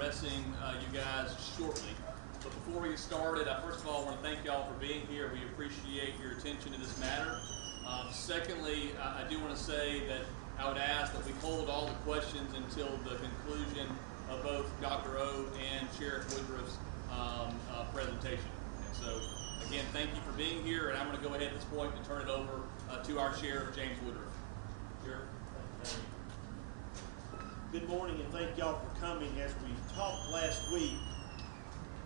addressing you guys shortly. But before we get started, first of all, I want to thank y'all for being here. We appreciate your attention to this matter. Secondly, I do want to say that I would ask that we hold all the questions until the conclusion of both Dr. O and Sheriff Woodruff's presentation. And so, again, thank you for being here, and I'm going to go ahead at this point and turn it over to our Sheriff, James Woodruff. Sheriff. Good morning, and thank y'all for coming. As we talked last week,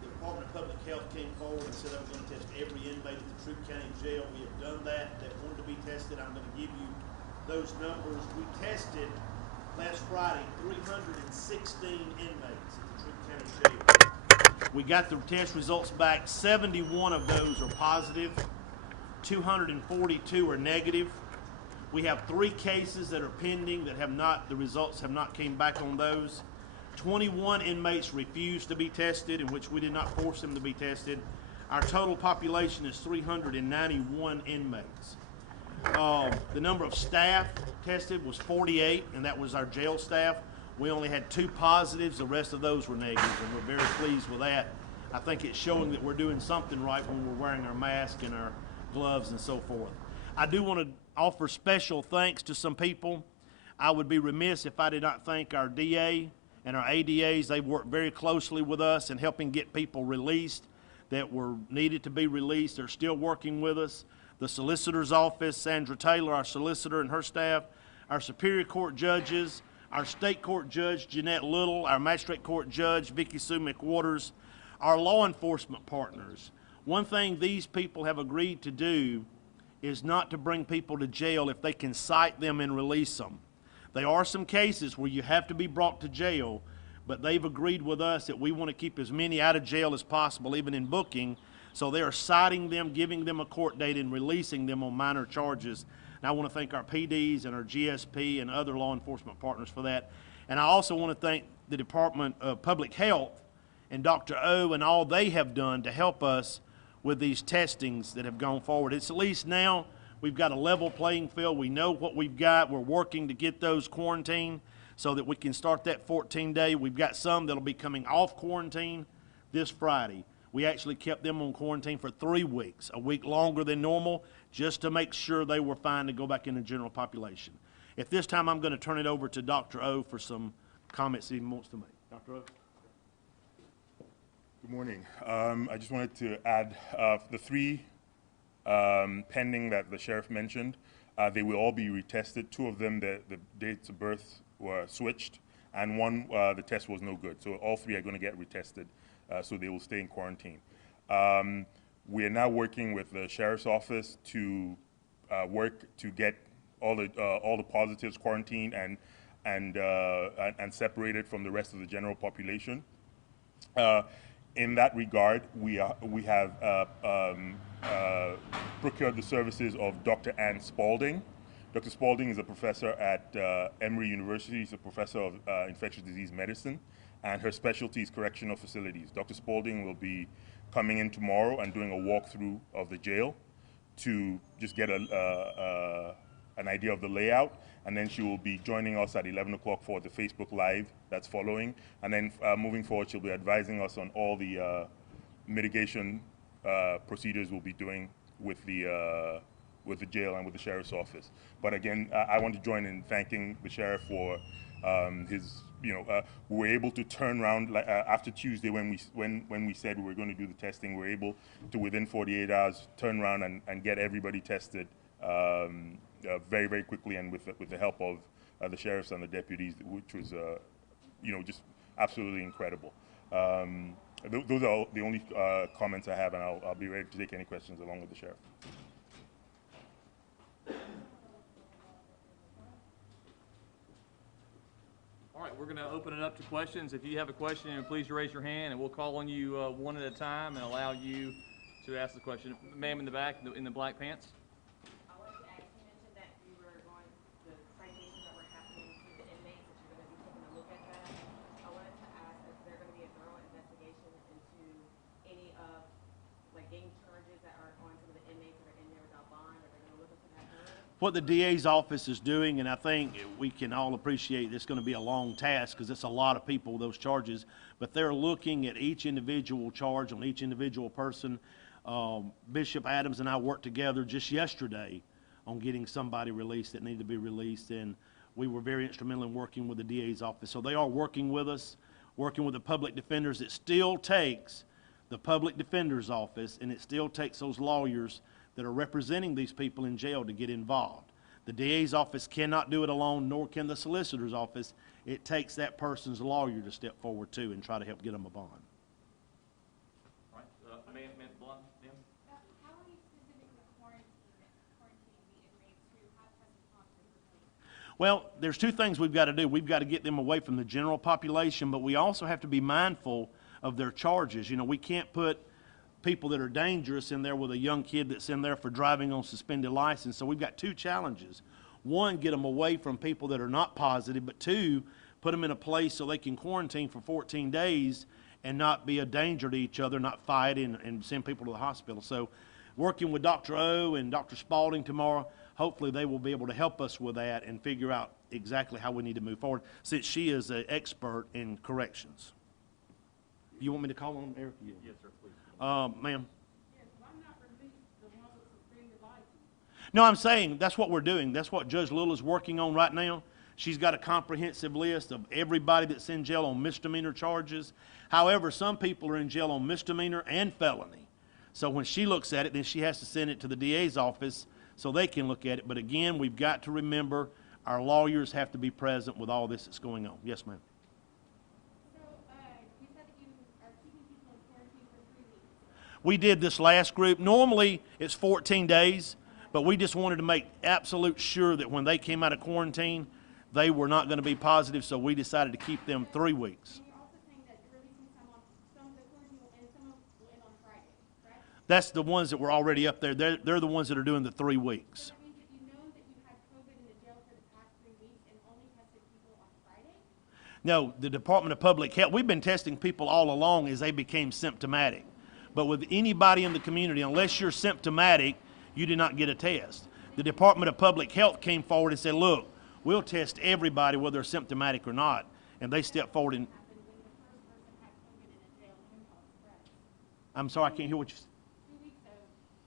the Department of Public Health came forward and said I was going to test every inmate at the Troup County Jail. We have done that. That wanted to be tested. I'm going to give you those numbers. We tested last Friday 316 inmates at the Troup County Jail. We got the test results back. 71 of those are positive. 242 are negative. We have 3 cases that are pending that have not, the results have not came back on those. 21 inmates refused to be tested, in which we did not force them to be tested. Our total population is 391 inmates. The number of staff tested was 48, and that was our jail staff. We only had 2 positives. The rest of those were negatives, and we're very pleased with that. I think it's showing that we're doing something right when we're wearing our mask and our gloves and so forth. I do want to offer special thanks to some people. I would be remiss if I did not thank our DA and our ADAs. They've worked very closely with us in helping get people released that were needed to be released. They're still working with us. The solicitor's office, Sandra Taylor, our solicitor, and her staff, our Superior Court judges, our state court judge, Jeanette Little, our magistrate court judge, Vicki Sue McWaters, our law enforcement partners. One thing these people have agreed to do is not to bring people to jail if they can cite them and release them. There are some cases where you have to be brought to jail, but they've agreed with us that we want to keep as many out of jail as possible, even in booking. So they are citing them, giving them a court date, and releasing them on minor charges. And I want to thank our PDs and our GSP and other law enforcement partners for that. And I also want to thank the Department of Public Health and Dr. O and all they have done to help us with these testings that have gone forward. It's at least now we've got a level playing field. We know what we've got. We're working to get those quarantined so that we can start that 14-day. We've got some that'll be coming off quarantine this Friday. We actually kept them on quarantine for 3 weeks, a week longer than normal, just to make sure they were fine to go back in the general population. At this time, I'm going to turn it over to Dr. O for some comments he wants to make. Dr. O? Good morning. I just wanted to add the 3 pending that the sheriff mentioned. They will all be retested. 2 of them, the dates of birth were switched, and 1, the test was no good. So all 3 are going to get retested, so they will stay in quarantine. We are now working with the sheriff's office to work to get all the positives quarantined and separated from the rest of the general population. In that regard, we have procured the services of Dr. Ann Spalding. Dr. Spalding is a professor at Emory University. He's a professor of infectious disease medicine, and her specialty is correctional facilities. Dr. Spalding will be coming in tomorrow and doing a walkthrough of the jail to just get an idea of the layout. And then she will be joining us at 11 o'clock for the Facebook Live that's following. And then moving forward, she'll be advising us on all the mitigation procedures we'll be doing with the jail and with the sheriff's office. But again, I want to join in thanking the sheriff for his, we were able to turn around after Tuesday when we said we were going to do the testing. We were able to, within 48 hours, turn around and get everybody tested. Very, very quickly, and with the help of the sheriffs and the deputies, which was, just absolutely incredible. Those are the only comments I have, and I'll be ready to take any questions along with the sheriff. All right, we're going to open it up to questions. If you have a question, please raise your hand, and we'll call on you one at a time and allow you to ask the question. Ma'am in the back, in the black pants. What the DA's office is doing, and I think we can all appreciate it's going to be a long task because it's a lot of people, those charges, but they're looking at each individual charge on each individual person. Bishop Adams and I worked together just yesterday on getting somebody released that needed to be released, and we were very instrumental in working with the DA's office. So they are working with us, working with the public defenders. It still takes the public defender's office, and it still takes those lawyers that are representing these people in jail to get involved. The DA's office cannot do it alone, nor can the solicitor's office. It takes that person's lawyer to step forward too and try to help get them a bond. All right, Ma'am Blunt, ma'am? How are you specifically quarantining the inmates who have tested positive for COVID? Well, there's two things we've got to do. We've got to get them away from the general population, but we also have to be mindful of their charges. You know, we can't put people that are dangerous in there with a young kid that's in there for driving on suspended license. So we've got two challenges. One, get them away from people that are not positive, but two, put them in a place so they can quarantine for 14 days and not be a danger to each other, not fight and send people to the hospital. So working with Dr. O and Dr. Spalding tomorrow, hopefully they will be able to help us with that and figure out exactly how we need to move forward, since she is an expert in corrections. You want me to call on Erica? Yes, sir, please. Ma'am? Yes, why not release the ones with suspended license? No, I'm saying that's what we're doing. That's what Judge Little is working on right now. She's got a comprehensive list of everybody that's in jail on misdemeanor charges. However, some people are in jail on misdemeanor and felony. So when she looks at it, then she has to send it to the DA's office so they can look at it. But again, we've got to remember our lawyers have to be present with all this that's going on. Yes, ma'am. So, you said that you are keeping people in quarantine for 3 weeks. We did this last group. Normally, it's 14 days, but we just wanted to make absolute sure that when they came out of quarantine, they were not going to be positive, so we decided to keep them 3 weeks. And you're also saying that you're releasing some of the quarantine will end, some will end on Friday, correct? That's the ones that were already up there. They're the ones that are doing the 3 weeks. So that means that you know that you had COVID in the jail for the past 3 weeks and only tested people on Friday? No, the Department of Public Health, we've been testing people all along as they became symptomatic. But with anybody in the community, unless you're symptomatic, you do not get a test. The Department of Public Health came forward and said, look, we'll test everybody whether they're symptomatic or not. And they stepped forward and, Happened when the first person had COVID in a jail and caused spread. I'm sorry, I can't hear what you said. 2 weeks of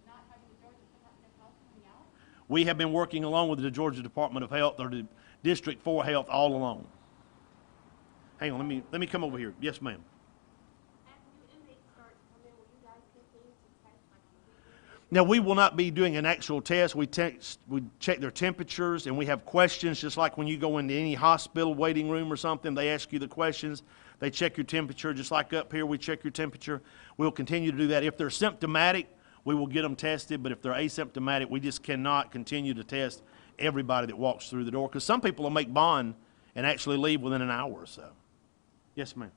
not having the Georgia Department of Health coming out? We have been working along with the Georgia Department of Health or the District 4 Health all along. Hang on, let me come over here. Yes, ma'am. After new inmates start to come in, will you guys continue to test like on a weekly basis? Now, we will not be doing an actual test. We check their temperatures, and we have questions just like when you go into any hospital waiting room or something. They ask you the questions. They check your temperature just like up here. We check your temperature. We'll continue to do that. If they're symptomatic, we will get them tested, but if they're asymptomatic, we just cannot continue to test everybody that walks through the door, because some people will make bond and actually leave within an hour or so. Yes, ma'am.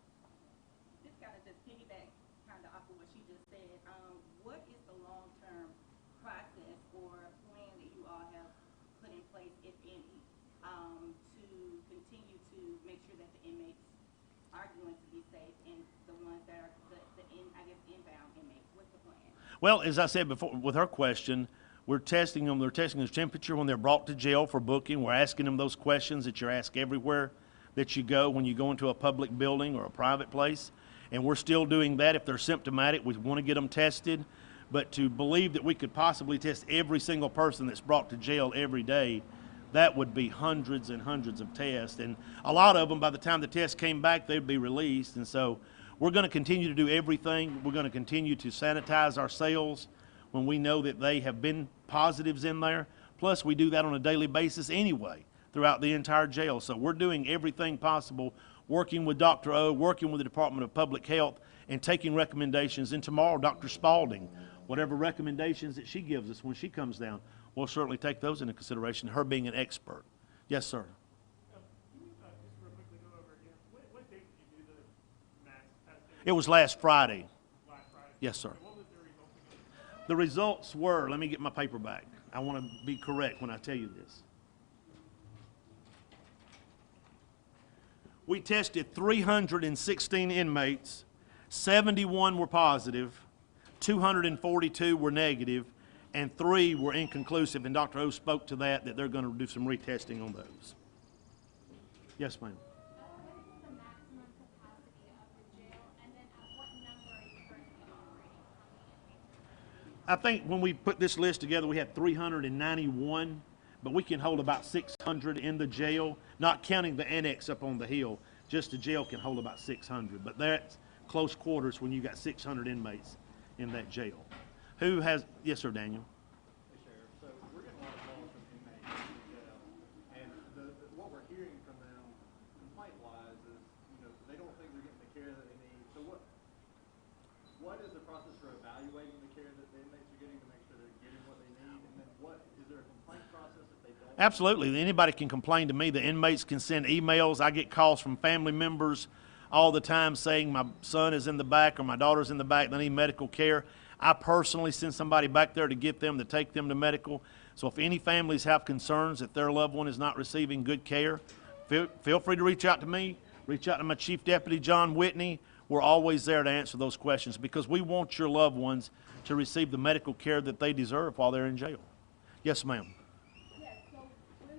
This kind of just piggyback kind of off of what she just said. What is the long-term process or plan that you all have put in place, if any, to continue to make sure that the inmates are going to be safe and the ones that are inbound inmates? What's the plan? Well, as I said before with her question, we're testing them. They're testing their temperature when they're brought to jail for booking. We're asking them those questions that you're asked everywhere that you go when you go into a public building or a private place. And we're still doing that. If they're symptomatic, we want to get them tested. But to believe that we could possibly test every single person that's brought to jail every day, that would be hundreds and hundreds of tests. And a lot of them, by the time the test came back, they'd be released. And so we're going to continue to do everything. We're going to continue to sanitize our cells when we know that they have been positives in there. Plus, we do that on a daily basis anyway throughout the entire jail. So we're doing everything possible, working with Dr. O, working with the Department of Public Health, and taking recommendations. And tomorrow, Dr. Spalding, whatever recommendations that she gives us when she comes down, we'll certainly take those into consideration, her being an expert. Yes, sir. Can you just real quickly go over again? What date did you do the mass testing? It was last Friday. Last Friday? Yes, sir. And what was the results again? The results were, let me get my paper back. I want to be correct when I tell you this. We tested 316 inmates, 71 were positive, 242 were negative, and 3 were inconclusive, and Dr. O spoke to that they're going to do some retesting on those. Yes, ma'am. What is the maximum capacity of the jail, and then at what number are you currently operating? How many inmates are I think when we put this list together, we had 391, but we can hold about 600 in the jail, not counting the annex up on the hill. Just the jail can hold about 600, but that's close quarters when you got 600 inmates in that jail. Who has, yes, sir, Daniel? Hey, Sheriff. So we're getting a lot of calls from inmates in the jail, and what we're hearing from them, complaint-wise, is they don't think they're getting the care that they need. So what is the process for evaluating the care that the inmates are getting to make sure they're getting what they need? And then is there a complaint process if they don't? Absolutely. Anybody can complain to me. The inmates can send emails. I get calls from family members all the time saying my son is in the back or my daughter's in the back, they need medical care. I personally send somebody back there to get them, to take them to medical. So if any families have concerns that their loved one is not receiving good care, feel free to reach out to me, reach out to my Chief Deputy, John Whitney. We're always there to answer those questions because we want your loved ones to receive the medical care that they deserve while they're in jail. Yes, ma'am. Yes, so when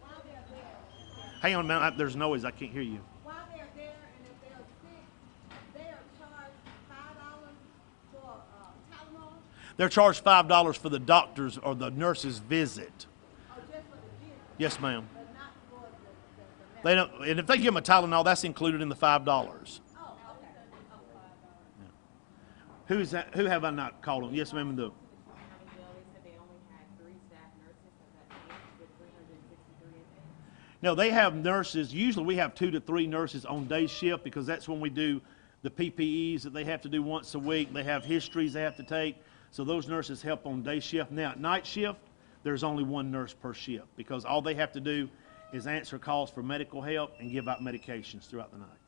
while they're there, Hang on a minute, there's noise, I can't hear you. while they're there, and if they're sick, they are charged $5 for Tylenol, They're charged $5 for the doctor's or the nurse's visit. or just for the visit, Yes, ma'am. but not for the They don't, and if they give them a Tylenol, that's included in the $5. Oh, okay. Who's that? Who have I not called on? Yes, ma'am. County jail, they said they only had 3 staff nurses at that time with 363 inmates. No, they have nurses. Usually we have 2 to 3 nurses on day shift because that's when we do the PPEs that they have to do once a week. They have histories they have to take. So those nurses help on day shift. Now, at night shift, there's only 1 nurse per shift because all they have to do is answer calls for medical help and give out medications throughout the night.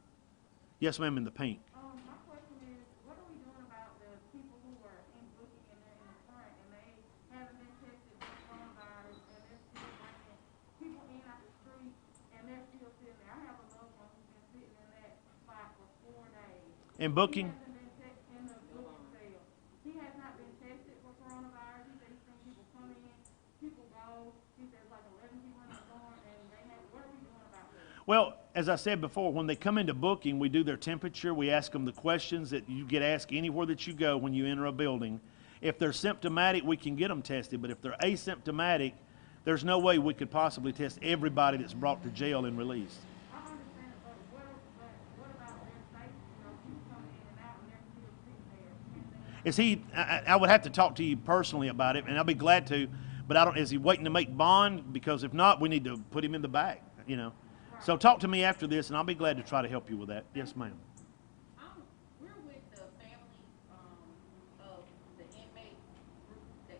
Yes, ma'am, in the pink. My question is, what are we doing about the people who are in booking and they're in the front and they haven't been tested for coronavirus and they're still bringing people in out the street and they're still sitting there? I have a loved one who's been sitting in that spot for 4 days. In booking? He hasn't been tested in the booking cell. He has not been tested for coronavirus. He said he's seen people come in, people go. He says like 11 people in the dorm and they have, what are we doing about that? Well, as I said before, when they come into booking, we do their temperature. We ask them the questions that you get asked anywhere that you go when you enter a building. If they're symptomatic, we can get them tested. But if they're asymptomatic, there's no way we could possibly test everybody that's brought to jail and released. I understand, but what about their safety? People coming in and out and they're still sitting there. Is he? I would have to talk to you personally about it, and I'll be glad to. But I don't. Is he waiting to make bond? Because if not, we need to put him in the back. So talk to me after this, and I'll be glad to try to help you with that. Yes, ma'am. We're with the family of the inmate group that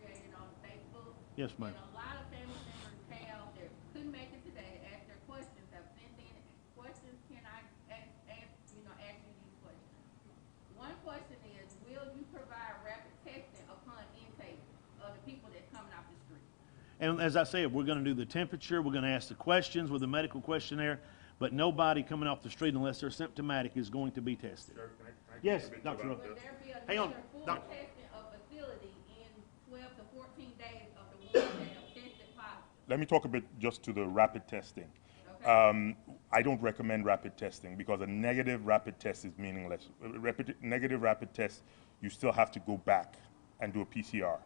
created on Facebook. Yes, ma'am. And a lot of family members have that couldn't make it today to ask their questions, have sent in questions. Can I ask you these questions? One question is, will you provide rapid testing upon intake of the people that's coming off the street? And as I said, we're going to do the temperature. We're going to ask the questions with the medical questionnaire. But nobody coming off the street unless they're symptomatic is going to be tested. Sir, can I Yes, comment Dr. about Rupp. Will there be Hang on, another full Doc. testing of facility in 12 to 14 days of the ones that have tested positive? Let me talk a bit just to the rapid testing. Okay. I don't recommend rapid testing because a negative rapid test is meaningless. Negative rapid test, you still have to go back and do a PCR.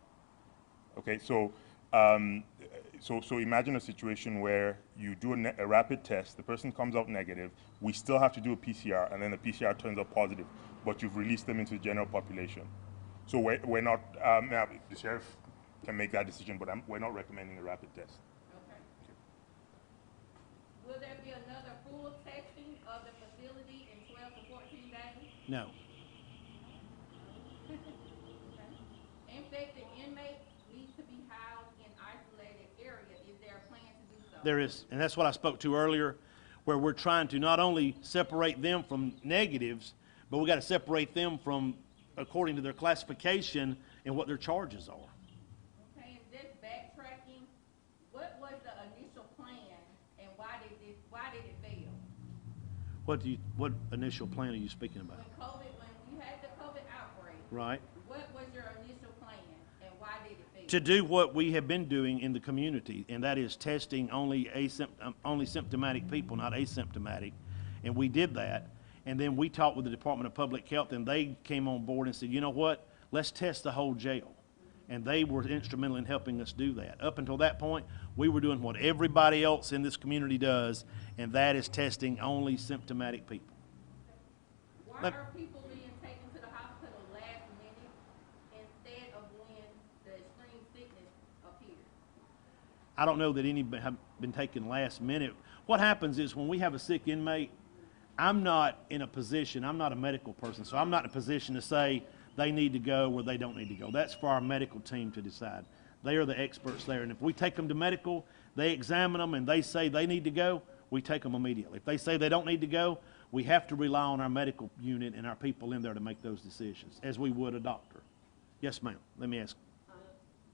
Okay, so imagine a situation where you do a rapid test, the person comes out negative, we still have to do a PCR, and then the PCR turns out positive, but you've released them into the general population. So we're not, now the sheriff can make that decision, but we're not recommending a rapid test. Okay. Will there be another full testing of the facility in 12 to 14 days? No. Infected inmates need to be housed in isolated area. Is there a plan to do so? There is, and that's what I spoke to earlier, where we're trying to not only separate them from negatives, but we got to separate them from according to their classification and what their charges are. Okay, and just backtracking, what was the initial plan and why did it fail? What initial plan are you speaking about? When you had the COVID outbreak, Right. what was your initial to do what we have been doing in the community, and that is testing only symptomatic people, not asymptomatic. And we did that. And then we talked with the Department of Public Health, and they came on board and said, you know what, let's test the whole jail. And they were instrumental in helping us do that. Up until that point, we were doing what everybody else in this community does, and that is testing only symptomatic people. Why are people being taken to the hospital last minute instead of when the extreme sickness appears? I don't know that any have been taken last minute. What happens is when we have a sick inmate, I'm not in a position, I'm not a medical person, so I'm not in a position to say they need to go or they don't need to go. That's for our medical team to decide. They are the experts there, and if we take them to medical, they examine them and they say they need to go, we take them immediately. If they say they don't need to go, we have to rely on our medical unit and our people in there to make those decisions, as we would a doctor. Yes, ma'am. Let me ask.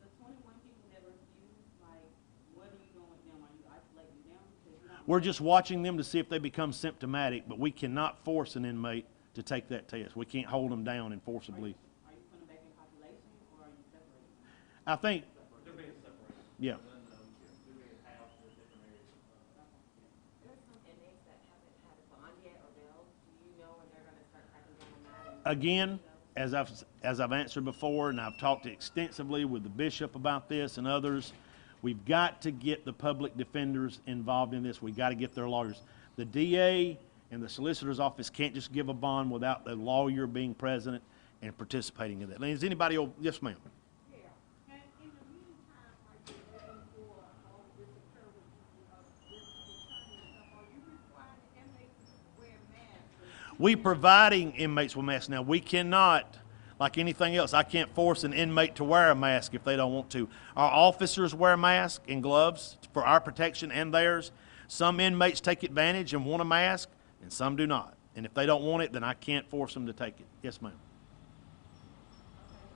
The 21 people that refused, like, what are you doing with them? Are you isolating them? Because you don't We're just watching them to see if they become symptomatic, but we cannot force an inmate to take that test. We can't hold them down and forcibly. Are you putting them back in population, or are you separating them? I think, They're being separated. yeah. They're being housed in different areas. There's some inmates that haven't had a bond yet or bail. Do you know when they're gonna start cracking down on that? Again, as I've answered before, and I've talked extensively with the bishop about this and others, we've got to get the public defenders involved in this. We've got to get their lawyers. The DA and the solicitor's office can't just give a bond without the lawyer being present and participating in that. Is anybody, yes, ma'am. Yeah, and in the meantime, like you're waiting for all of this occur with this attorney and stuff, are you requiring the inmates to wear masks? We providing inmates with masks now. We cannot, like anything else, I can't force an inmate to wear a mask if they don't want to. Our officers wear masks and gloves for our protection and theirs. Some inmates take advantage and want a mask, and some do not. And if they don't want it, then I can't force them to take it. Yes, ma'am. Okay,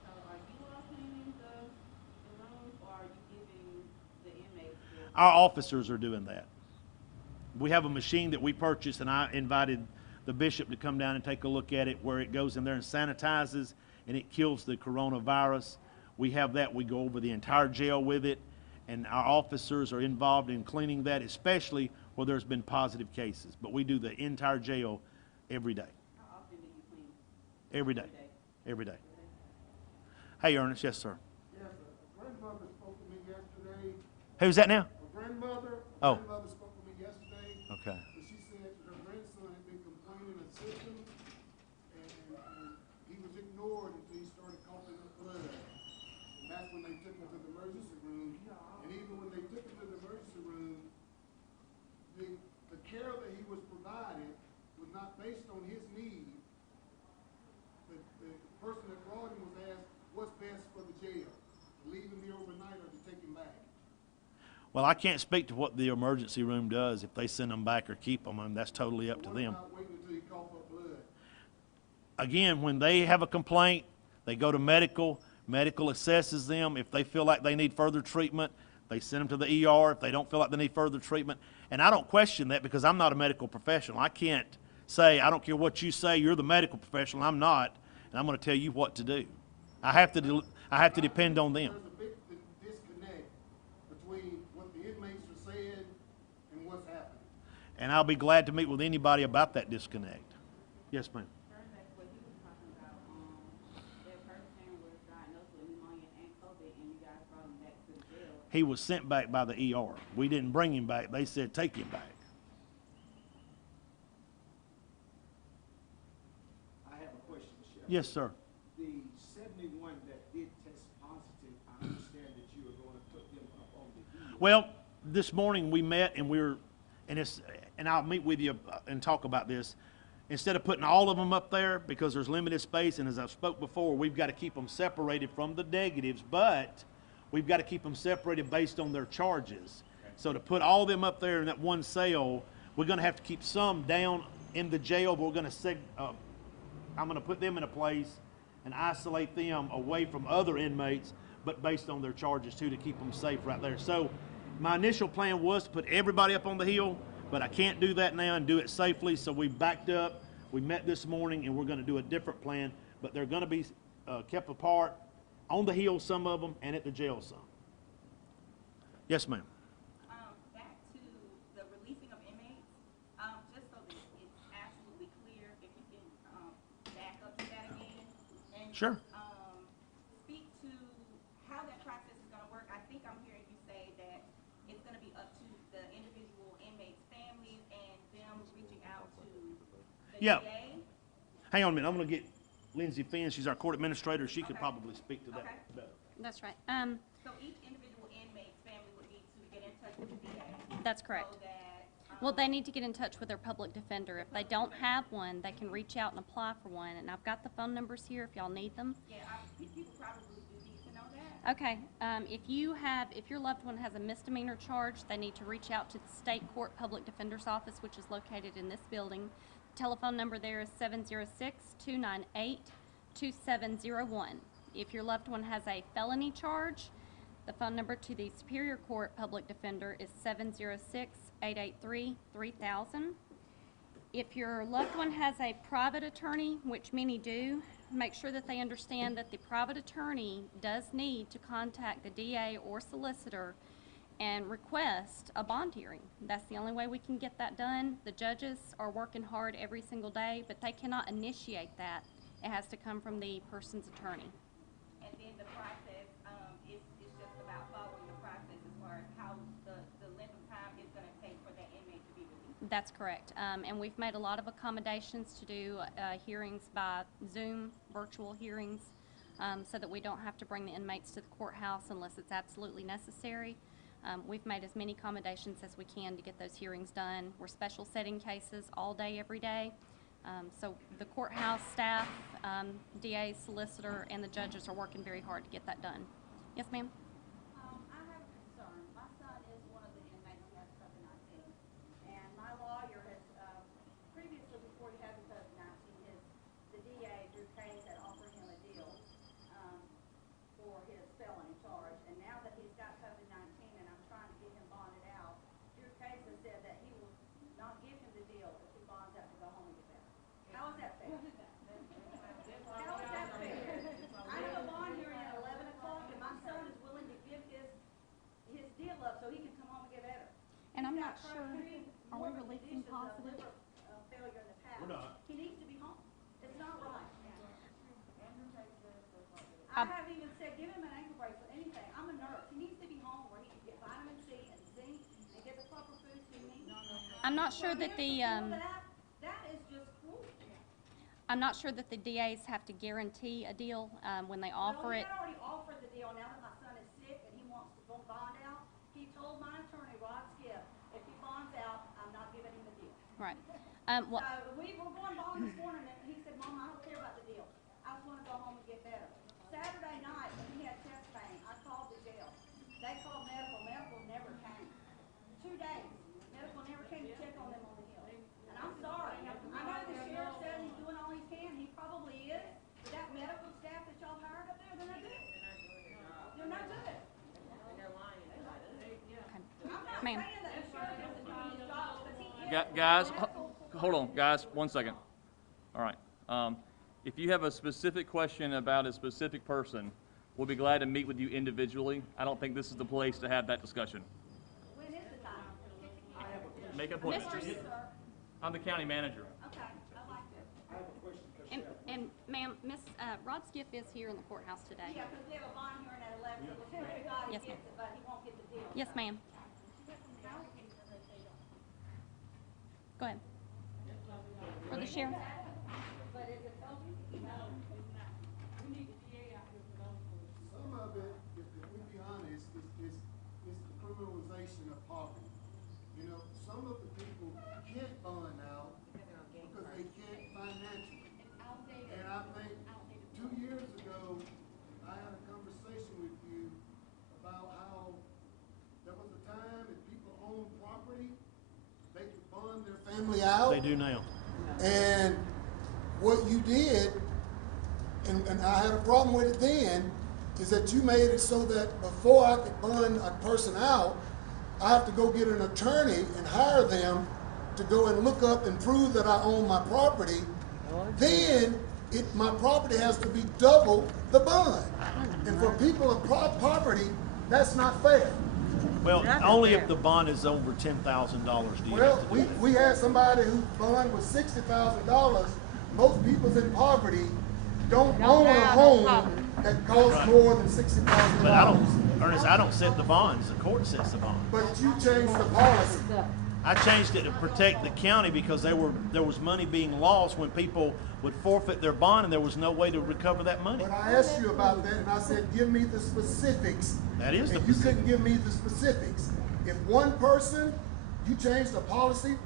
so are you all cleaning the rooms, or are you giving the inmates the? Our officers are doing that. We have a machine that we purchased, and I invited the bishop to come down and take a look at it, where it goes in there and sanitizes, and it kills the coronavirus. We have that. We go over the entire jail with it, and our officers are involved in cleaning that, especially where there's been positive cases. But we do the entire jail every day. How often do you clean? Every day. Every day. Hey, Ernest. Yes, sir. Yes, a grandmother spoke to me yesterday. Who's that now? A grandmother. Oh. Grandmother spoke to me yesterday. Okay. And she said that her grandson had been complaining of symptoms, and he was ignored until he started coughing up blood. And that's when they took him to the emergency room. And even when they took him to the emergency room, the care that he was provided was not based on his need. The person that brought him was asked, what's best for the jail? To leave him here overnight or to take him back? Well, I can't speak to what the emergency room does, if they send them back or keep them. I mean, that's totally up to What them. about waiting until he cough up blood? Again, when they have a complaint, they go to medical. Medical assesses them. If they feel like they need further treatment, they send them to the ER. If they don't feel like they need further treatment. And I don't question that, because I'm not a medical professional. I can't say, I don't care what you say, you're the medical professional. I'm not, and I'm going to tell you what to do. I have to depend on them. There's a big disconnect between what the inmates are saying and what's happening. And I'll be glad to meet with anybody about that disconnect. Yes, ma'am. Turn back to what he was talking about, that person was diagnosed with pneumonia and COVID, and you guys brought him back to the jail. He was sent back by the ER. We didn't bring him back. They said, take him back. I have a question, Sheriff. Yes, sir. The 71 that did test positive, I understand that you are going to put them up on the hill. Well, this morning we met, and I'll meet with you and talk about this. Instead of putting all of them up there, because there's limited space, and as I've spoke before, we've got to keep them separated from the negatives, but we've got to keep them separated based on their charges. So to put all of them up there in that one cell, we're going to have to keep some down in the jail, but we're going to I'm going to put them in a place and isolate them away from other inmates, but based on their charges too, to keep them safe right there. So my initial plan was to put everybody up on the hill, but I can't do that now and do it safely, so we backed up. We met this morning, and we're going to do a different plan, but they're going to be kept apart On the Hill, some of them, and at the jail, some. Yes, ma'am. Back to the releasing of inmates, just so that it's absolutely clear, if you can, back up to that again. And Sure. speak to how that process is gonna work. I think I'm hearing you say that it's gonna be up to the individual inmates' families and them reaching out to the Yeah. DA. Hang on a minute. I'm going to get Lindsay Finn. She's our court administrator. She could probably speak to that Okay. better. That's right. So each individual inmate's family would need to get in touch with the DA. That's correct. So that, Well, they need to get in touch with their public defender. If they don't have one, they can reach out and apply for one. And I've got the phone numbers here if y'all need them. yeah, people probably do need to know that. Okay, if your loved one has a misdemeanor charge, they need to reach out to the State Court Public Defender's Office, which is located in this building. Telephone number there is 706-298-2701. If your loved one has a felony charge, the phone number to the Superior Court Public Defender is 706-883-3000. If your loved one has a private attorney, which many do, make sure that they understand that the private attorney does need to contact the DA or solicitor and request a bond hearing. That's the only way we can get that done. The judges are working hard every single day, but they cannot initiate that. It has to come from the person's attorney. And then the process, is just about following the process as far as how the length of time it's gonna take for that inmate to be released. That's correct. And we've made a lot of accommodations to do hearings by Zoom, virtual hearings, so that we don't have to bring the inmates to the courthouse unless it's absolutely necessary. We've made as many accommodations as we can to get those hearings done. We're special setting cases all day, every day. So the courthouse staff, DA, solicitor, and the judges are working very hard to get that done. Yes, ma'am? I have a concern. My son is one of the inmates who has COVID-19. And my lawyer has, previously before he had the COVID-19, the DA, Drew County, had offered him a deal, for his felony charge. And now that he's got COVID-19 and I'm trying to get him bonded out, Drew County has said that he will not give him the deal if he bonds out to go home and get better. How is that fair? How is that fair? I have a bond hearing at 11 o'clock and my son is willing to give his deal up so he can come home and get better. And I'm He's not got sure, three are we more releasing conditions of positive? liver, failure in the past. We're not. He needs to be home. It's not right. I I'm- haven't even said, give him an ankle bracelet, anything. I'm a nurse. He needs to be home where he can get vitamin C and zinc and get the proper food he needs. I'm not sure that the, That is just cruel. I'm not sure that the DAs have to guarantee a deal, when they offer Well, it. he had already offered the deal now that my son is sick and he wants to go bond out. He told my attorney, Rod Skip, if he bonds out, I'm not giving him the deal. Right. Well, So we were going bond this morning and he said, Mom, I don't care about the deal. I just wanna go home and get better. Saturday night, when he had chest pain, I called the jail. They called medical never came. 2 days, medical never came to check on them on the hill. And I'm sorry, I know the sheriff said he's doing all he can, he probably is, but that medical staff that y'all hired up there, they're not good. They're not good. I'm not Ma'am. saying that the sheriff isn't doing his job, but he is. Guys, hold on, guys, 1 second. All right. If you have a specific question about a specific person, we'll be glad to meet with you individually. I don't think this is the place to have that discussion. When is the time? Make an appointment. I'm the county manager. Okay, I like this. I have a question, because and ma'am, Rod Skiff is here in the courthouse today. Yeah, because we have a bond hearing at 11, so we'll see if God Yes, gets ma'am. it, but he won't get the deal. Yes, ma'am. Go ahead. For the sheriff. But is it told you? No. We need the DA out here for those. Some of it, if we be honest, is the criminalization of poverty. You know, some of the people can't bond out because they can't financially. And I think 2 years ago, I had a conversation with you about how there was a time if people owned property, they could bond their family out. They do now. And what you did, and I had a problem with it then, is that you made it so that before I could bond a person out, I have to go get an attorney and hire them to go and look up and prove that I own my property. Then, my property has to be double the bond. And for people of poverty, that's not fair. Well, only if the bond is over $10,000 do you Well, have to do that. we had somebody whose bond was $60,000. Most people in poverty don't own a home that costs Right. more than $60,000. But Ernest, I don't set the bonds, the court sets the bond. But you changed the policy. I changed it to protect the county because there was money being lost when people would forfeit their bond and there was no way to recover that money. But I asked you about that, and I said, give me the specifics. That is the And you specifics. couldn't give me the specifics. If one person, you changed the policy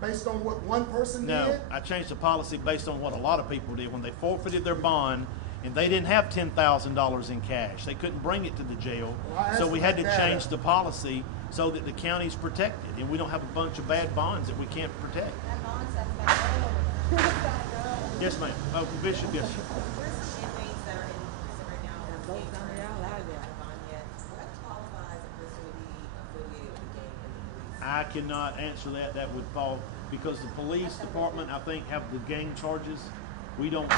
based on what one person No, did? I changed the policy based on what a lot of people did when they forfeited their bond and they didn't have $10,000 in cash. They couldn't bring it to the jail. Well, I So asked we had to about that. change the policy so that the county's protected and we don't have a bunch of bad bonds that we can't protect. Yes, ma'am. Oh, Bishop, yes, sir. There's some inmates that are in prison right now that are being charged with a bond yet. What qualifies a person to be affiliated with a gang and the police? I cannot answer that. That would fall, because the police department, I think, have the gang charges. We don't,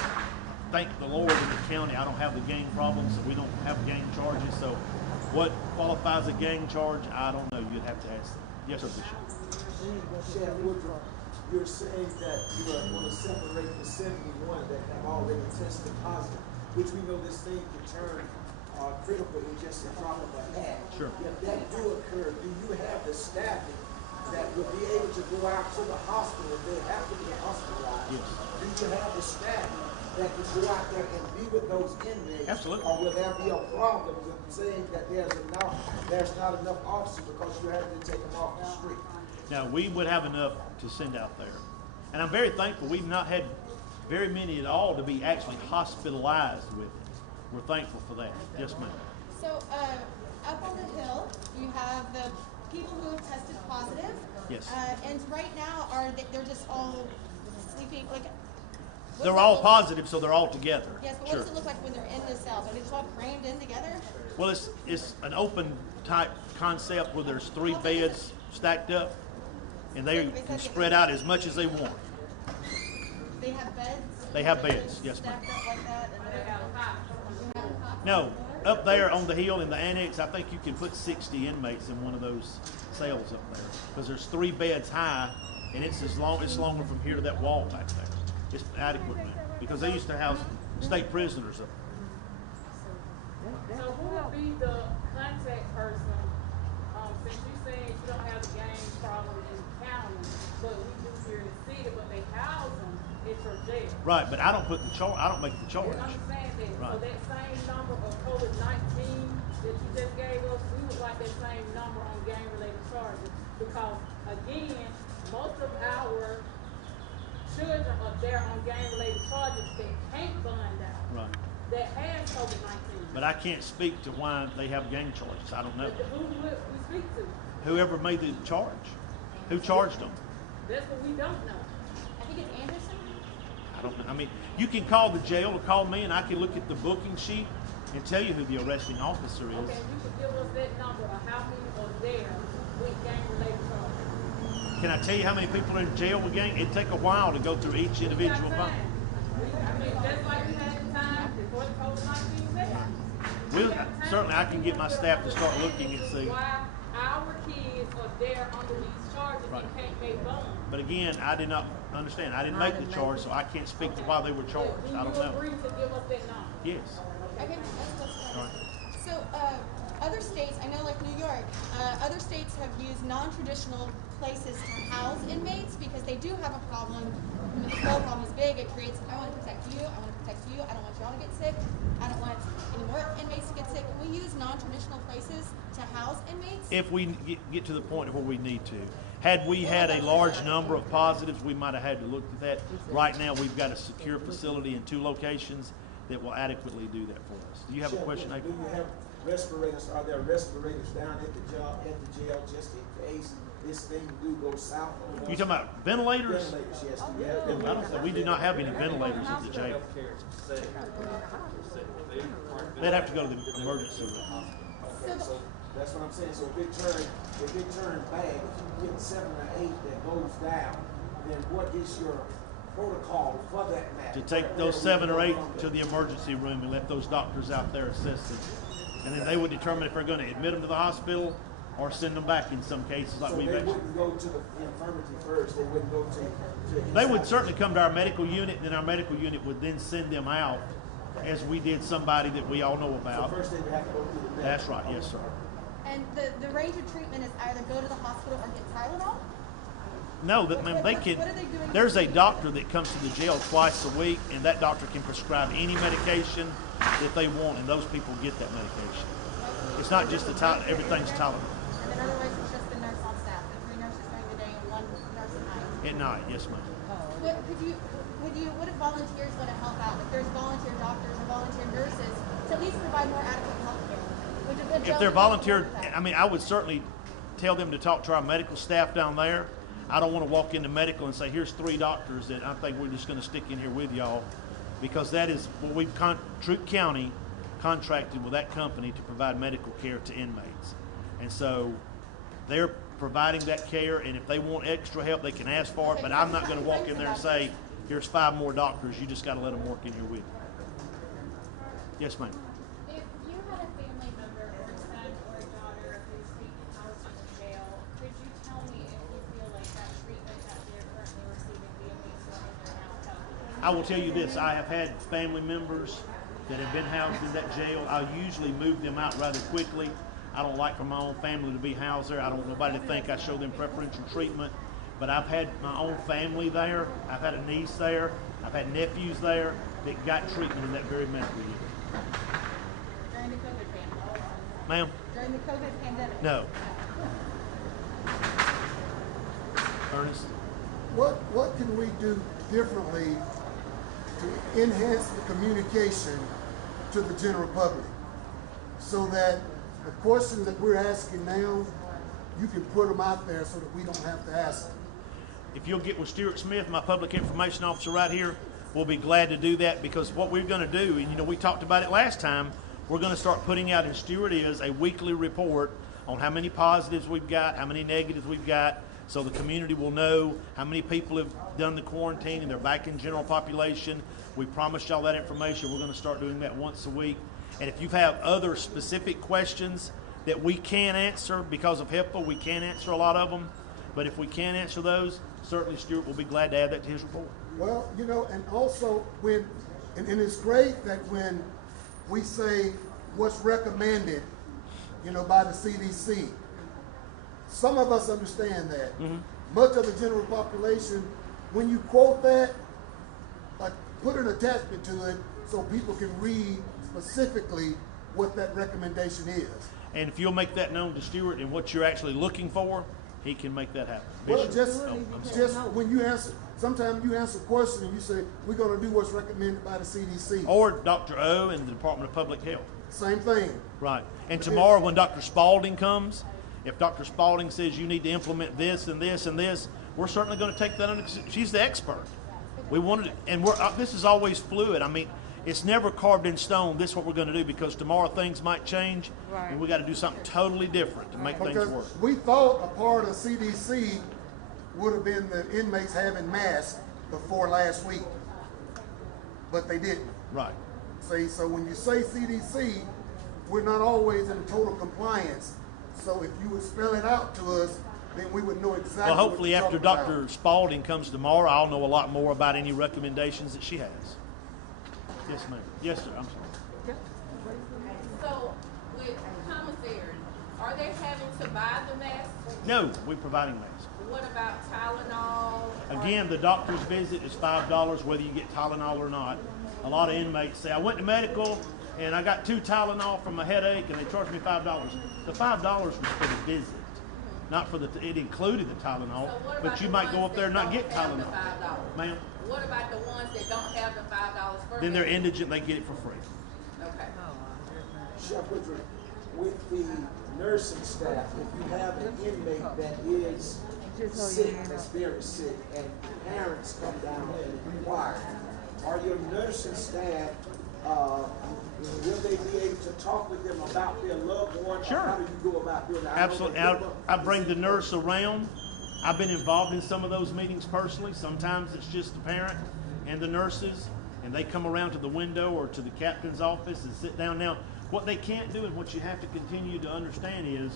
thank the Lord in the county, I don't have the gang problems, so we don't have gang charges. So what qualifies a gang charge, I don't know. You'd have to ask them. Yes, sir, Bishop. Chad Woodruff, you're saying that you are going to separate the 71 that have already tested positive, which we know this thing can turn critical in just a drop of a hat. Sure. If that do occur, do you have the staffing that will be able to go out to the hospital if they have to be hospitalized? Yes. Do you have the staffing that can go out there and be with those inmates? Absolutely. Or will there be a problem with saying that there's not enough officers because you have to take them off the street? Now, we would have enough to send out there. And I'm very thankful we've not had very many at all to be actually hospitalized with it. We're thankful for that. Yes, ma'am. So, up on the hill, you have the people who have tested positive. Yes. And right now, they're just all sleeping, like... They're all positive, so they're all together. Yes, but what Sure. does it look like when they're in the cells? Are they just all crammed in together? Well, it's an open type concept where there's 3 beds stacked up, and they can spread out as much as they want. They have beds? They have beds, yes, ma'am. Stacked up like that? No, up there on the hill in the annex, I think you can put 60 inmates in one of those cells up there, because there's 3 beds high, and it's longer from here to that wall back there. It's adequate, because they used to house state prisoners up there. So who will be the contact person, since you saying you don't have a gang problem in the county, but we do here in the city, but they house them at your jail? Right, but I don't make the charge. I'm saying that, Right. so that same number of COVID-19 that you just gave us, we would like that same number on gang-related charges, because again, most of our children are there on gang-related charges that can't bond out, Right. that has COVID-19. But I can't speak to why they have gang charges. I don't know. But who would we speak to? Whoever made the charge, who charged them? That's what we don't know. I think it's Anderson. I don't know. I mean, you can call the jail or call me, and I can look at the booking sheet and tell you who the arresting officer is. Okay, you could give us that number of how many are there with gang-related charges. Can I tell you how many people are in jail with gang? It'd take a while to go through each individual We got file. time. I mean, just like we had the time before the COVID-19 set. Certainly, I can get my staff to start looking and see. Why our kids are there under these charges Right. and can't make bond. But again, I did not understand. I didn't make the charge, so I can't speak to why they were charged. I don't Do you know. agree to give us that number? Yes. Okay, that's what's All right. So, other states, I know like New York, other states have used non-traditional places to house inmates because they do have a problem. When the flow problem is big, it creates, I want to protect you, I want to protect you, I don't want y'all to get sick, I don't want any more inmates to get sick. Can we use non-traditional places to house inmates? If we get to the point where we need to. Had we had a large number of positives, we might have had to look at that. Right now, we've got a secure facility in 2 locations that will adequately do that for us. Do you have a question, Do April? you have respirators? Are there respirators down at the jail just in case this thing do go south? You talking about ventilators? Ventilators, yes. Do you have them? I don't think we do not have any ventilators at the jail. They'd have to go to the emergency room. Okay, so that's what I'm saying. So if it turn bad, if you get 7 or 8 that goes down, then what is your protocol for that matter? To take those 7 or 8 to the emergency room and let those doctors out there assist them. And then they would determine if they're going to admit them to the hospital or send them back in some cases like So we've they actually. wouldn't go to the infirmary first, they wouldn't go to They would certainly come to our medical unit, and then our medical unit would then send them out as we did somebody that we all know So about. first they would have to go through the medical. That's right, yes, sir. And the range of treatment is either go to the hospital or get Tylenol? No, but man, they can. What are they doing? There's a doctor that comes to the jail twice a week, and that doctor can prescribe any medication that they want, and those people get that medication. It's not just the everything's Tylenol. And then otherwise it's just the nurse on staff, the 3 nurses during the day and 1 nurse at night. At night, yes, ma'am. What if volunteers want to help out? If there's volunteer doctors or volunteer nurses to at least provide more adequate health care? Would a good If jail they're be able to volunteer, do that? I mean, I would certainly tell them to talk to our medical staff down there. I don't want to walk into medical and say, here's 3 doctors that I think we're just going to stick in here with y'all, because that is what we've Troup County contracted with that company to provide medical care to inmates. And so they're providing that care, and if they want extra help, they can ask for it, but I'm not going to walk in there and say, here's 5 more doctors, you just got to let them work in here with you. Yes, ma'am. If you had a family member or a son or a daughter who's being housed in the jail, could you tell me if you feel like that treatment that they're currently receiving via MESA and they're now helping? I will tell you this, I have had family members that have been housed in that jail. I usually move them out rather quickly. I don't like for my own family to be housed there. I don't want nobody to think I show them preferential treatment. But I've had my own family there. I've had a niece there. I've had nephews there that got treatment in that very medical unit. During the COVID pandemic? Ma'am? During the COVID pandemic? No. Ernest? What can we do differently to enhance the communication to the general public so that the questions that we're asking now, you can put them out there so that we don't have to ask them? If you'll get with Stuart Smith, my public information officer right here, we'll be glad to do that, because what we're going to do, and you know, we talked about it last time, we're going to start putting out in Stuart is a weekly report on how many positives we've got, how many negatives we've got, so the community will know how many people have done the quarantine and they're back in general population. We promised y'all that information. We're going to start doing that once a week. And if you have other specific questions that we can't answer because of HIPAA, we can't answer a lot of them. But if we can answer those, certainly Stuart will be glad to add that to his report. Well, you know, and also and it's great that when we say what's recommended, you know, by the CDC, some of us understand that. Mm-hmm. Much of the general population, when you quote that, put an attachment to it so people can read specifically what that recommendation is. And if you'll make that known to Stuart and what you're actually looking for, he can make that happen. Well, Bishop? just when you answer, sometimes you answer a question and you say, we're going to do what's recommended by the CDC. Or Dr. O and the Department of Public Health. Same thing. Right. And tomorrow when Dr. Spalding comes, if Dr. Spalding says you need to implement this and this and this, we're certainly going to take that under consideration. She's the expert. We wanted it, and this is always fluid. I mean, it's never carved in stone. This is what we're going to do, because tomorrow things might change, and we got to do something totally different to make things work. We thought a part of CDC would have been the inmates having masks before last week, but they didn't. Right. See, so when you say CDC, we're not always in total compliance. So if you would spell it out to us, then we would know exactly. Well, hopefully what after you're talking Dr. about. Spalding comes tomorrow, I'll know a lot more about any recommendations that she has. Yes, ma'am. Yes, sir. I'm sorry. So, with commissaries, are they having to buy the masks? No, we're providing masks. What about Tylenol? Again, the doctor's visit is $5 whether you get Tylenol or not. A lot of inmates say, I went to medical and I got 2 Tylenol for my headache and they charged me $5. The $5 was for the visit, not for it included the Tylenol, So but you might go up there and not get Tylenol. Ma'am? What about the ones that don't have the $5 for Then they're medicine? indigent, they get it for free. Okay. Chef Woodruff, with the nursing staff, if you have an inmate that is sick, that's very sick, and parents come down and inquire, are your nursing staff, will they be able to talk with them about their loved one? Sure. How do you go about doing that? Absolutely. I bring the nurse around I've been involved in some of those meetings personally. Sometimes it's just the parent and the nurses, and they come around to the window or to the captain's office and sit down. Now, what they can't do and what you have to continue to understand is,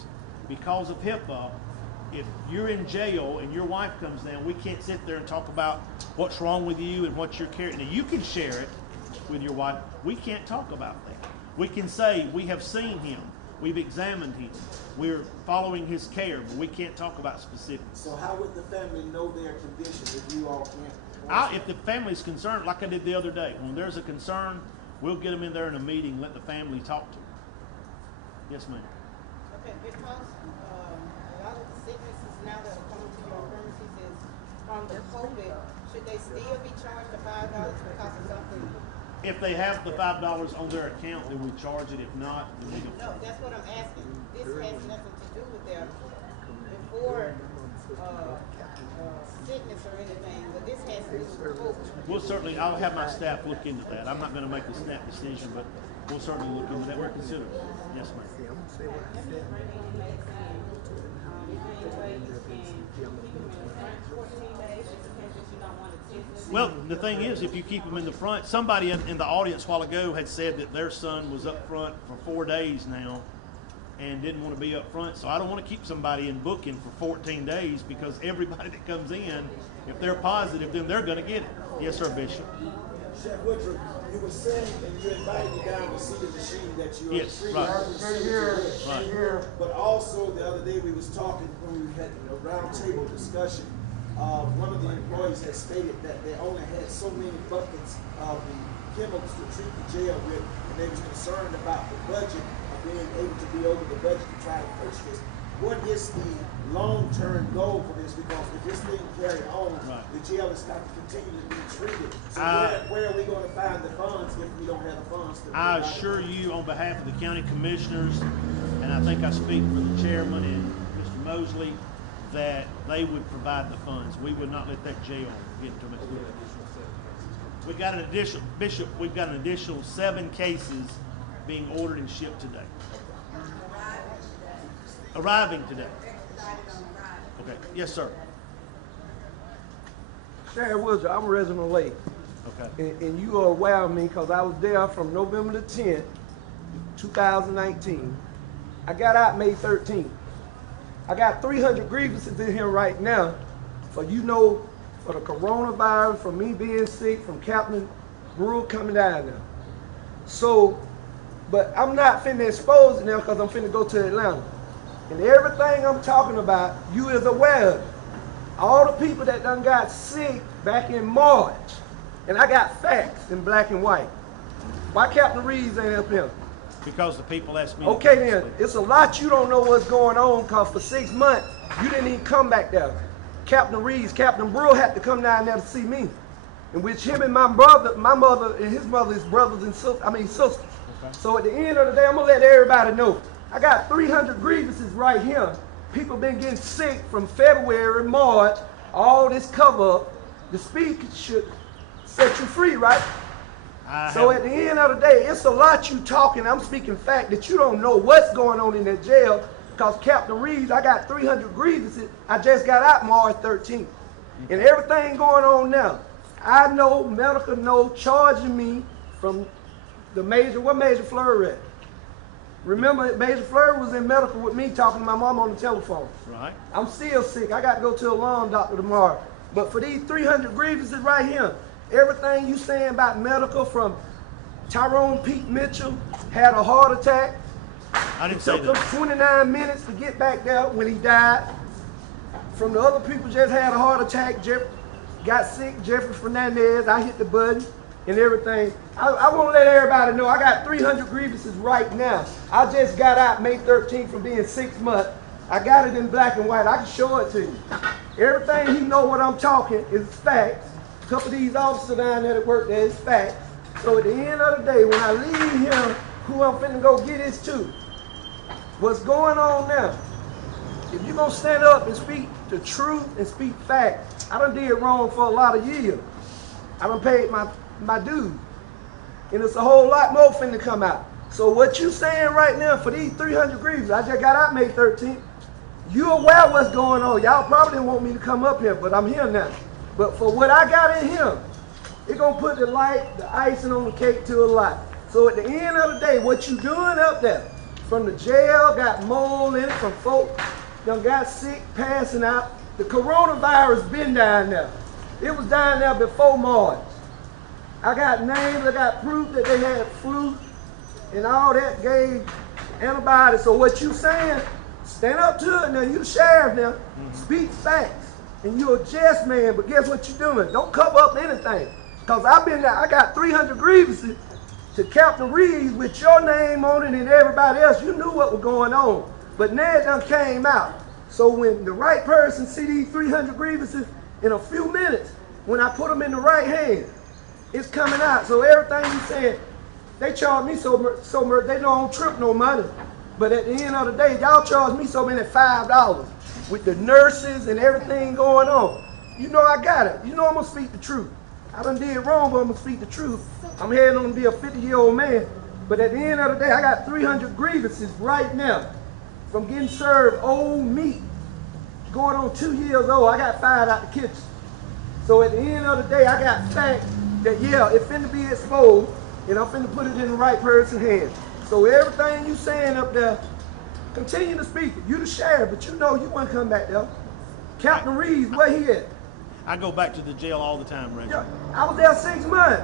because of HIPAA, if you're in jail and your wife comes down, we can't sit there and talk about what's wrong with you and what you're carrying. Now, you can share it with your wife. We can't talk about that. We can say we have seen him, we've examined him, we're following his care, but we can't talk about specifics. So how would the family know their condition if you all can't? If the family's concerned, like I did the other day, when there's a concern, we'll get them in there in a meeting, let the family talk to them. Yes, ma'am. Okay, because a lot of the sicknesses now that are coming to your premises is from the COVID, should they still be charged the $5 because of something? If they have the $5 on their account, then we charge it. If not, then we don't. No, that's what I'm asking. This has nothing to do with their before sickness or anything, but this has to do with COVID. We'll certainly, I'll have my staff look into that. I'm not going to make a snap decision, but we'll certainly look into that. We're considering it. Yes, ma'am. Well, the thing is, if you keep them in the front, somebody in the audience a while ago had said that their son was up front for 4 days now and didn't want to be up front. So I don't want to keep somebody in booking for 14 days because everybody that comes in, if they're positive, then they're going to get it. Yes, sir, Bishop. Chef Woodruff, you were saying and you invited me down to see the machine that you Yes, right. Right. But also the other day we was talking when we had a round table discussion. One of the employees had stated that they only had so many buckets of the chemicals to treat the jail with, and they was concerned about the budget of being able to be over the budget to try to purchase this. What is the long-term goal for this? Because if this thing carry on, the jail has got to continue to be treated. So where are we going to find the funds if we don't have the funds? I assure you on behalf of the county commissioners, and I think I speak for the chairman and Mr. Mosley, that they would provide the funds. We would not let that jail get into it. We've got an additional, Bishop, we've got an additional 7 cases being ordered and shipped today. Arriving today. Okay. Yes, sir. Sheriff Woodruff, I'm a resident of Lake. Okay. And you are aware of me because I was there from November the 10th, 2019. I got out May 13th. I got 300 grievances in here right now for for the coronavirus, for me being sick, from Captain Brewer coming down there. So, but I'm not finna expose it now because I'm finna go to Atlanta. And everything I'm talking about, you is aware of. All the people that done got sick back in March, and I got facts in black and white. Why Captain Reeves ain't up here? Because the people asked me. Okay then, it's a lot you don't know what's going on because for 6 months, you didn't even come back there. Captain Reeves, Captain Brewer had to come down there to see me. In which him and my mother and his mother is brothers and sisters. Okay. So at the end of the day, I'm gonna let everybody know. I got 300 grievances right here. People been getting sick from February, March, all this cover up. The speed should set you free, right? So at the end of the day, it's a lot you talking. I'm speaking fact that you don't know what's going on in that jail because Captain Reeves, I got 300 grievances. I just got out March 13th. And everything going on now. I know medical know charging me from the what Major Fleur at? Remember, Major Fleur was in medical with me talking to my mom on the telephone. Right. I'm still sick. I got to go to a lung doctor tomorrow. But for these 300 grievances right here, everything you saying about medical from Tyrone Pete Mitchell had a heart attack. I didn't say that. It took him 29 minutes to get back there when he died. From the other people just had a heart attack. Got sick, Jeffrey Fernandez. I hit the button and everything. I want to let everybody know I got 300 grievances right now. I just got out May 13th from being 6 months. I got it in black and white. I can show it to you. Everything he know what I'm talking is facts. A couple of these officers down there that work there is facts. So at the end of the day, when I leave here, who I'm finna go get is to. What's going on now? If you're gonna stand up and speak the truth and speak fact, I done did wrong for a lot of years. I done paid my dues. And it's a whole lot more finna come out. So what you saying right now for these 300 grievances, I just got out May 13th. You aware what's going on. Y'all probably didn't want me to come up here, but I'm here now. But for what I got in here, it's going to put the icing on the cake to a lot. So at the end of the day, what you doing up there, from the jail, got mold in it, from folks done got sick, passing out. The coronavirus been down there. It was down there before March. I got names, I got proof that they had flu and all that, gave antibiotics. So what you saying, stand up to it now. You the sheriff now. Speak facts. And you're a just man, but guess what you're doing? Don't cover up anything. Because I've been there, I got 300 grievances to Captain Reeves with your name on it and everybody else. You knew what was going on. But now it done came out. So when the right person see these 300 grievances in a few minutes, when I put them in the right hand, it's coming out. So everything you said, they charge me so much, they don't trip no money. But at the end of the day, y'all charge me so many $5 with the nurses and everything going on. You know I got it. You know I'm gonna speak the truth. I done did wrong, but I'm gonna speak the truth. I'm heading on to be a 50-year-old man. But at the end of the day, I got 300 grievances right now from getting served old meat. Going on 2 years old, I got fired out the kitchen. So at the end of the day, I got facts that, yeah, it's finna be exposed, and I'm finna put it in the right person's hands. So everything you saying up there, continue to speak it. You the sheriff, but you know you wouldn't come back there. Captain Reeves, where he at? I go back to the jail all the time, Reggie. Yeah, I was there 6 months.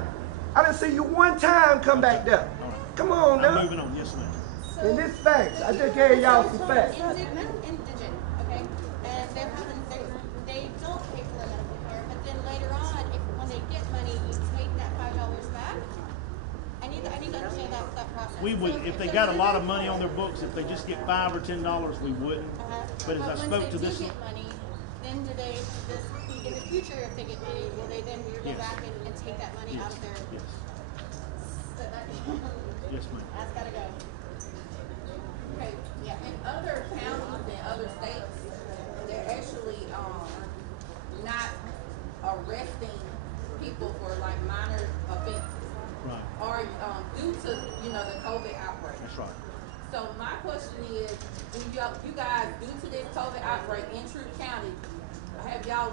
I didn't see you one time come back there. Come on now. I'm moving on, yes ma'am. And this facts, I just gave y'all some facts. Indigent, okay? And they don't pay for their medical care, but then later on, when they get money, you take that $5 back. I need to understand that process. We would, if they got a lot of money on their books, if they just get $5 or $10, we wouldn't. But as I spoke to this, When they do get money, then do they, in the future, if they get money, will they then go back and take that money out of their? Yes. So that, Yes, ma'am. that's gotta go. Okay, yeah, in other counties and other states, they're actually, not arresting people for like minor offenses. Right. Or, due to, the COVID outbreak. That's right. So my question is, do you guys, due to this COVID outbreak in Troup County, have y'all,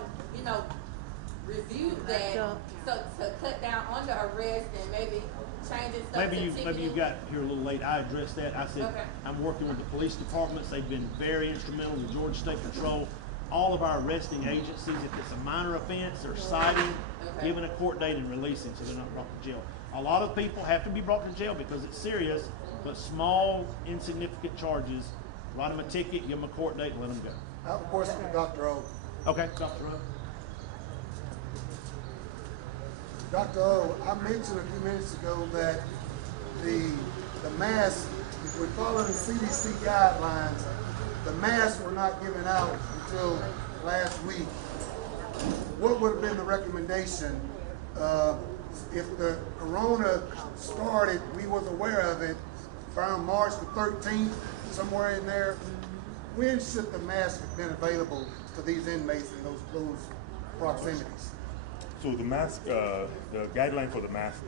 reviewed that so to cut down on the arrest and maybe changing stuff Maybe you got here a little late. I addressed that. I said, okay. I'm working with the police departments. They've been very instrumental. The Georgia State Patrol, all of our arresting agencies, if it's a minor offense, they're citing, giving a court date and releasing so they're not brought to jail. A lot of people have to be brought to jail because it's serious, but small, insignificant charges, write them a ticket, give them a court date, and let them go. I have a question for Dr. O. Okay, Dr. O. Dr. O, I mentioned a few minutes ago that the masks, if we're following CDC guidelines, the masks were not given out until last week. What would have been the recommendation if the corona started, we was aware of it around March the 13th, somewhere in there? When should the mask have been available to these inmates in those proximities? So the mask, the guideline for the mask,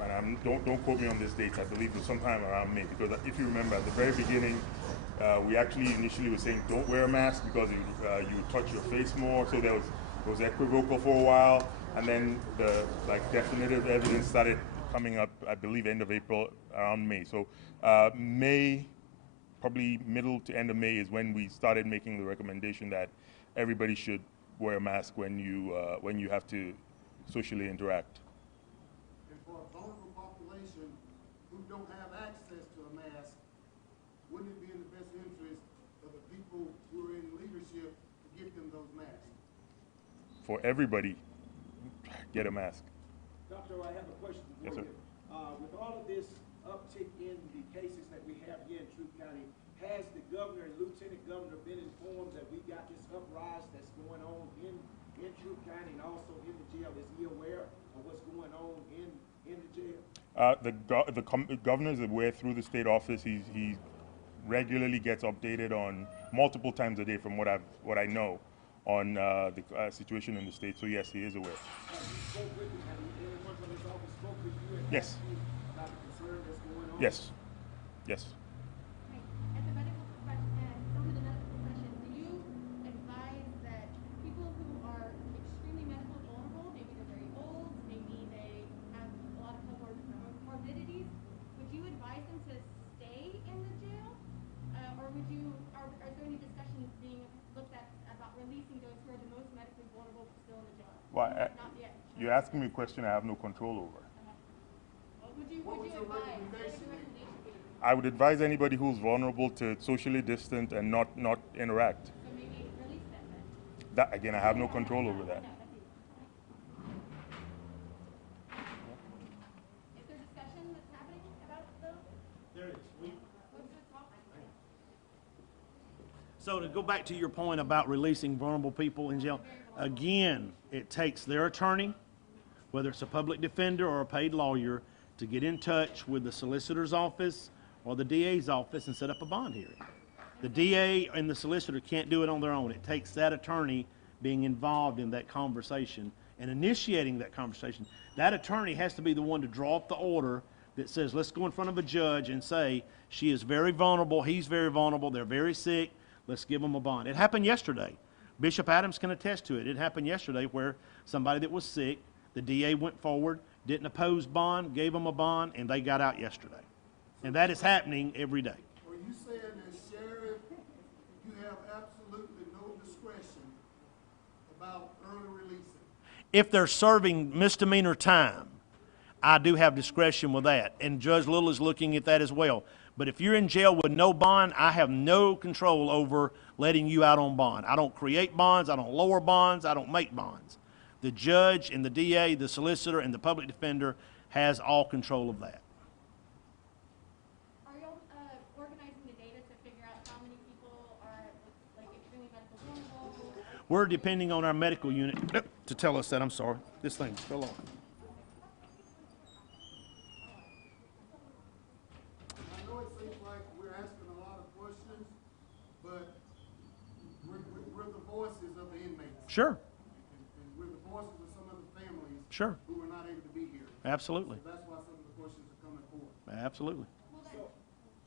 and don't quote me on this date, I believe it was sometime around May, because if you remember at the very beginning, we actually initially were saying don't wear a mask because you would touch your face more, so there was equivocal for a while, and then the definitive evidence started coming up, I believe end of April, around May. So May, probably middle to end of May is when we started making the recommendation that everybody should wear a mask when you have to socially interact. And for a vulnerable population who don't have access to a mask, wouldn't it be in the best interest of the people who are in leadership to get them those masks? For everybody, get a mask. Doctor, I have a question for Yes, sir. you. With all of this uptick in the cases that we have here in Troup County, has the governor and lieutenant governor been informed that we got this uprise that's going on in Troup County and also in the jail? Is he aware of what's going on in the jail? The governor is aware through the state office. He regularly gets updated on multiple times a day, from what I know, on the situation in the state. So yes, he is aware. Yes. Yes. Yes. As a medical professional, some of the medical Not yet. You're asking me a question I have no control over. Would you advise? What would your recommendation be? I would advise anybody who's vulnerable to socially distant and not interact. So maybe release them then. That again, I have no control over that. Is there discussion that's happening about those? There is. What's the topic? So to go back to your point about releasing vulnerable people in jail, again, it takes their attorney, whether it's a public defender or a paid lawyer, to get in touch with the solicitor's office or the DA's office and set up a bond hearing. The DA and the solicitor can't do it on their own. It takes that attorney being involved in that conversation and initiating that conversation. That attorney has to be the one to draw up the order that says, let's go in front of a judge and say, she is very vulnerable, he's very vulnerable, they're very sick, let's give them a bond. It happened yesterday. Bishop Adams can attest to it. It happened yesterday where somebody that was sick, the DA went forward, didn't oppose bond, gave them a bond, and they got out yesterday. And that is happening every day. Are you saying as sheriff, you have absolutely no discretion about early releasing? If they're serving misdemeanor time, I do have discretion with that, and Judge Little is looking at that as well. But if you're in jail with no bond, I have no control over letting you out on bond. I don't create bonds, I don't lower bonds, I don't make bonds. The judge and the DA, the solicitor, and the public defender has all control of that. Are y'all organizing the data to figure out how many people are like extremely medical vulnerable? We're depending on our medical unit to tell us that. I'm sorry. This thing fell off. I know it seems like we're asking a lot of questions, but we're the voices of the inmates. Sure. And we're the voices of some of the families Sure. who were not able to be here. Absolutely. So that's why some of the questions are coming forth. Absolutely. So,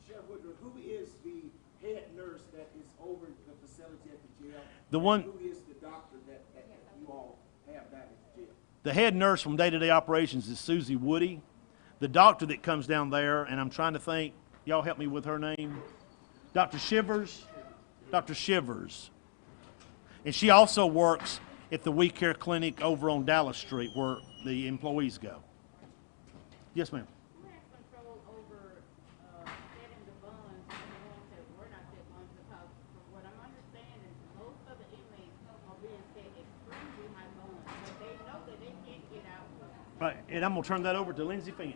Sheriff Woodruff, who is the head nurse that is over the facility at the jail? The one- Who is the doctor that you all have down at the jail? The head nurse from day-to-day operations is Susie Woody. The doctor that comes down there, and I'm trying to think, y'all help me with her name, Dr. Shivers. Dr. Shivers. And she also works at the We Care Clinic over on Dallas Street where the employees go. Yes, ma'am. Who has control over setting the bonds and the ones that were not set bonds? Because from what I'm understanding, most of the inmates are being set extremely high bonds, but they know that they can't get out. Right, and I'm gonna turn that over to Lindsay Finn.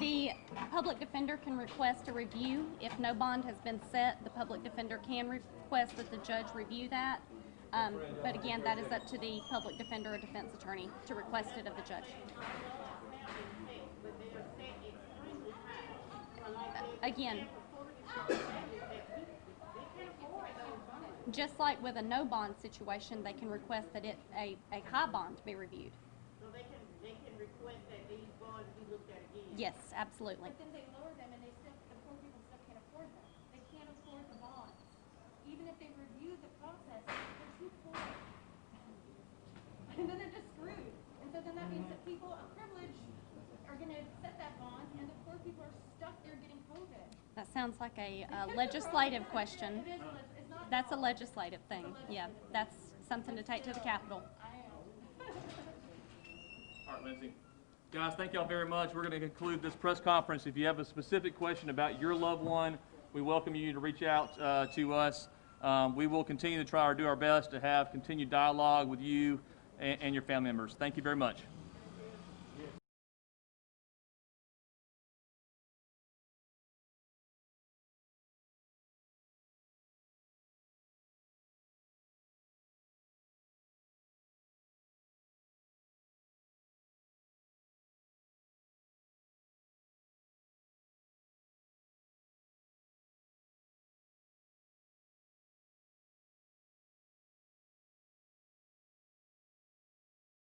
The public defender can request a review. If no bond has been set, the public defender can request that the judge review that. But again, that is up to the public defender or defense attorney to request it of the judge. Again, just like with a no bond situation, they can request that a high bond be reviewed. So they can request that these bonds be looked at again. Yes, absolutely. But then they lower them and the poor people still can't afford them. They can't afford the bonds. Even if they review the process, they're too poor. And then they're just screwed. And so then that means that people of privilege are gonna set that bond and the poor people are stuck there getting COVID. That sounds like a legislative question. It is, it's not. That's a legislative thing. Yeah, that's something to take to the Capitol. All right, Lindsay. Guys, thank y'all very much. We're going to conclude this press conference. If you have a specific question about your loved one, we welcome you to reach out to us. We will continue to do our best to have continued dialogue with you and your family members. Thank you very much.